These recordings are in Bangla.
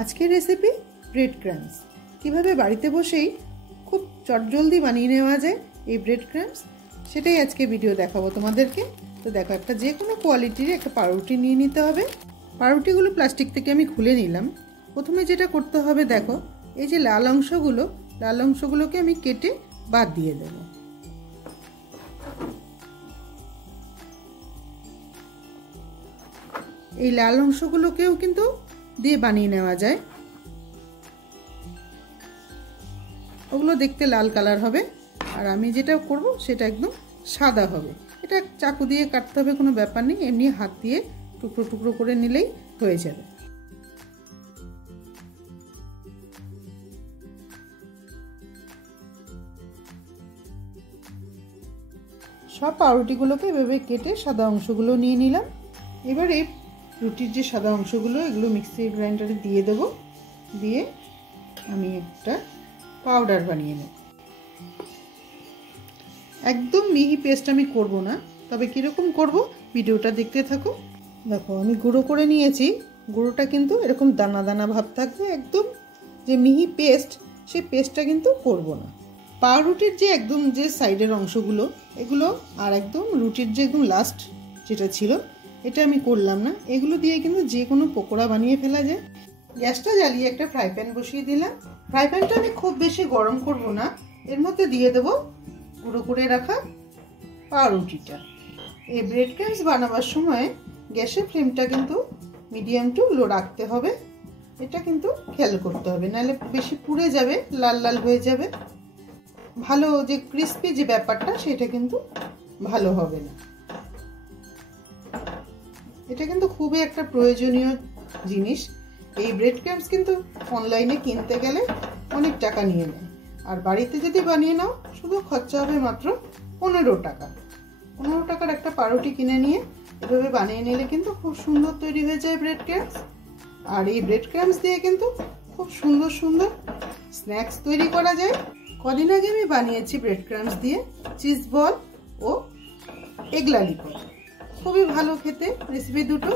আজকের রেসিপি ব্রেড ক্রাম্বস। কীভাবে বাড়িতে বসেই খুব চটজলদি বানিয়ে নেওয়া যায় এই ব্রেড ক্রাম্বস, সেটাই আজকে ভিডিও দেখাবো তোমাদেরকে। তো দেখো, একটা যে কোনো কোয়ালিটির একটা পাউরুটি নিয়ে নিতে হবে। পাউরুটিগুলো প্লাস্টিক থেকে আমি খুলে নিলাম। প্রথমে যেটা করতে হবে, দেখো এই যে লাল অংশগুলোকে আমি কেটে বাদ দিয়ে দেবো। এই লাল অংশগুলোকেও কিন্তু দিয়ে বানিয়ে নেওয়া যায়। ওগুলো দেখতে লাল কালার হবে, আর আমি যেটা করব সেটা একদম সাদা হবে। এটা চাকু দিয়ে কাটতে হবে, কোনো ব্যাপার নেই, এমনি হাত দিয়ে টুকরো টুকরো করে নিলেই হয়ে যাবে। সব পাউরুটিগুলোকে এভাবে কেটে সাদা অংশগুলো নিয়ে নিলাম। এবার এই রুটির যে সাদা অংশগুলো, এগুলো মিক্সি গ্রাইন্ডারে দিয়ে দেব। দিয়ে আমি একটা পাউডার বানিয়ে নেব। একদম মিহি পেস্ট আমি করব না, তবে কীরকম করব ভিডিওটা দেখতে থাকো। দেখো আমি গুঁড়ো করে নিয়েছি। গুঁড়োটা কিন্তু এরকম দানা দানা ভাব থাকবে, একদম যে মিহি পেস্ট, সেই পেস্টটা কিন্তু করব না। পাউরুটির যে একদম যে সাইডের অংশগুলো, এগুলো আর একদম রুটির যে একদম লাস্ট যেটা ছিল, এটা আমি করলাম না। এগুলো দিয়ে কিন্তু যে কোনো পকোড়া বানিয়ে ফেলা যায়। গ্যাসটা জ্বালিয়ে একটা ফ্রাই প্যান বসিয়ে দিলাম। ফ্রাই প্যানটা আমি খুব বেশি গরম করব না। এর মধ্যে দিয়ে দেবো গুঁড়ো করে রাখা পাউরুটিটা। এই ব্রেড ক্রাম্বস বানাবার সময় গ্যাসের ফ্লেমটা কিন্তু মিডিয়াম টু লো রাখতে হবে। এটা কিন্তু খেয়াল করতে হবে, নাহলে বেশি পুড়ে যাবে, লাল লাল হয়ে যাবে। ভালো যে ক্রিস্পি যে ব্যাপারটা, সেটা কিন্তু ভালো হবে না। এটা কিন্তু খুবই একটা প্রয়োজনীয় জিনিস। এই ব্রেড ক্রাম্বস কিন্তু অনলাইনে কিনতে গেলে অনেক টাকা নিয়ে নেয়, আর বাড়িতে যদি বানিয়ে নাও শুধু খরচা হবে মাত্র 15 টাকা। 15 টাকার একটা পাউরুটি কিনে নিয়ে এভাবে বানিয়ে নিলে কিন্তু খুব সুন্দর তৈরি হয়ে যায় ব্রেড ক্রাম্বস। আর এই ব্রেড ক্রাম্বস দিয়ে কিন্তু খুব সুন্দর সুন্দর স্ন্যাক্স তৈরি করা যায়। কদিন আগে আমি বানিয়েছি ব্রেড ক্রাম্বস দিয়ে চিজ বল ও এগ ললিপপ। খুবই ভালো খেতে রেসিপি দুটো।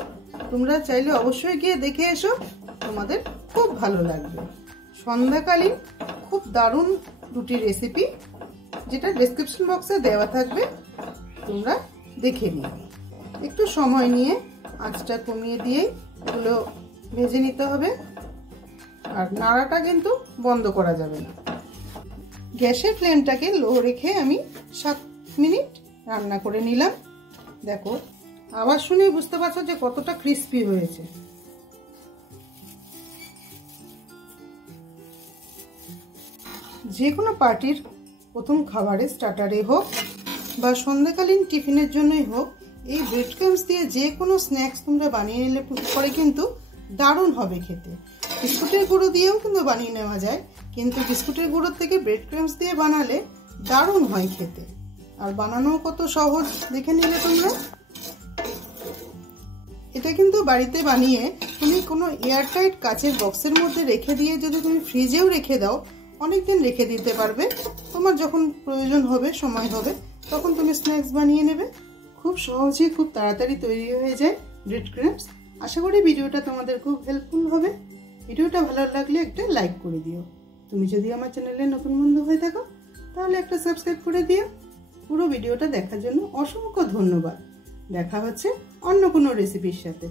তোমরা চাইলে অবশ্যই গিয়ে দেখে এসো, তোমাদের খুব ভালো লাগবে। সন্ধ্যাকালীন খুব দারুণ দুটি রেসিপি, যেটা ডেসক্রিপশন বক্সে দেওয়া থাকবে, তোমরা দেখে নিও। একটু সময় নিয়ে আঁচটা কমিয়ে দিয়ে এগুলো ভেজে নিতে হবে, আর নাড়াটা কিন্তু বন্ধ করা যাবে না। গ্যাসের ফ্লেমটাকে লো রেখে আমি 7 মিনিট রান্না করে নিলাম। দেখো আওয়াজ শুনে বুঝতে পারছো যে কতটা ক্রিস্পি হয়েছে। যে কোনো পার্টির প্রথম খাবারে, স্টার্টারে হোক বা সন্ধ্যাকালীন টিফিনের জন্যই হোক, এই ব্রেড ক্রাম্বস দিয়ে যে কোনো স্ন্যাক্স তোমরা বানিয়ে নিলে পরে কিন্তু দারুণ হবে খেতে। বিস্কুটের গুঁড়ো দিয়েও কিন্তু বানিয়ে নেওয়া যায়, কিন্তু বিস্কুটের গুঁড়োর থেকে ব্রেড ক্রাম্বস দিয়ে বানালে দারুণ হয় খেতে। আর বানানো কত সহজ দেখে নিলে তোমরা। এটা কিন্তু বাড়িতে বানিয়ে তুমি কোনো এয়ারটাইট কাচের বক্সের মধ্যে রেখে দিয়ে যদি তুমি ফ্রিজেও রেখে দাও, অনেকদিন রেখে দিতে পারবে। তোমার যখন প্রয়োজন হবে, সময় হবে, তখন তুমি স্ন্যাক্স বানিয়ে নেবে। খুব সহজে, খুব তাড়াতাড়ি তৈরি হয়ে যায় ব্রেড ক্রাম্বস। আশা করি ভিডিওটা তোমাদের খুব হেল্পফুল হবে। ভিডিওটা ভালো লাগলে একটা লাইক করে দিও। তুমি যদি আমার চ্যানেলে নতুন বন্ধু হয়ে থাকো, তাহলে একটা সাবস্ক্রাইব করে দিও। পুরো ভিডিওটা দেখার জন্য অসংখ্য ধন্যবাদ। দেখা হচ্ছে অন্য কোনো রেসিপির সাথে।